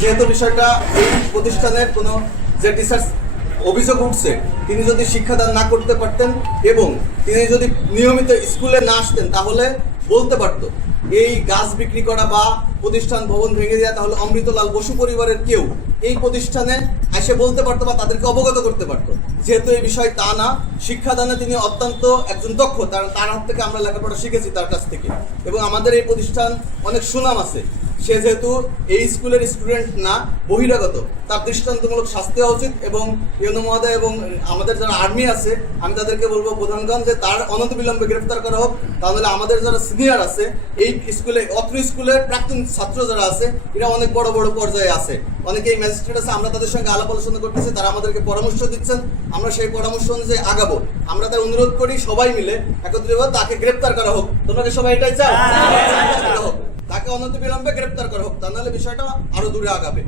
যেহেতু বিষয়টা এই প্রতিষ্ঠানের কোনো যে টিচার অভিযোগ উঠছে, তিনি যদি শিক্ষাদান না করতে পারতেন এবং তিনি যদি নিয়মিত স্কুলে না আসতেন, তাহলে বলতে পারতো, এই গাছ বিক্রি করা বা প্রতিষ্ঠান ভবন ভেঙে দেওয়া তাহলে অমৃতলাল বসু পরিবারের কেউ এই প্রতিষ্ঠানে এসে বলতে পারতো বা তাদেরকে অবগত করতে পারতো। যেহেতু এই বিষয় তা না, শিক্ষাদানে তিনি অত্যন্ত একজন দক্ষ, তার তার হাত থেকে আমরা লেখাপড়া শিখেছি তার কাছ থেকে। এবং আমাদের এই প্রতিষ্ঠান অনেক সুনাম আছে। সে যেহেতু এই স্কুলের স্টুডেন্ট না, বহিরাগত, তার দৃষ্টান্তমূলক শাস্তি হওয়া উচিত এবং ইউনো মহোদয় এবং আমাদের যারা আর্মি আছে, আমি তাদেরকে বলব প্রধানগণ যে তার অনন্ত বিলম্বে গ্রেফতার করা হোক। তাহলে আমাদের যারা সিনিয়র আছে, এই স্কুলে, অত্র স্কুলের প্রাক্তন ছাত্র যারা আছে, এরা অনেক বড় বড় পর্যায়ে আছে। অনেকেই ম্যাজিস্ট্রেট আছে, আমরা তাদের সঙ্গে আলাপ আলোচনা করতেছি, তারা আমাদেরকে পরামর্শ দিচ্ছেন, আমরা সেই পরামর্শ অনুযায়ী আগাবো। আমরা তার অনুরোধ করি সবাই মিলে একত্রিত তাকে গ্রেফতার করা হোক। তোমরা কি সবাই এটাই চাও? অনন্ত বিলম্বে গ্রেপ্তার করা হোক তা নাহলে বিষয়টা আরও দূরে আগাবে।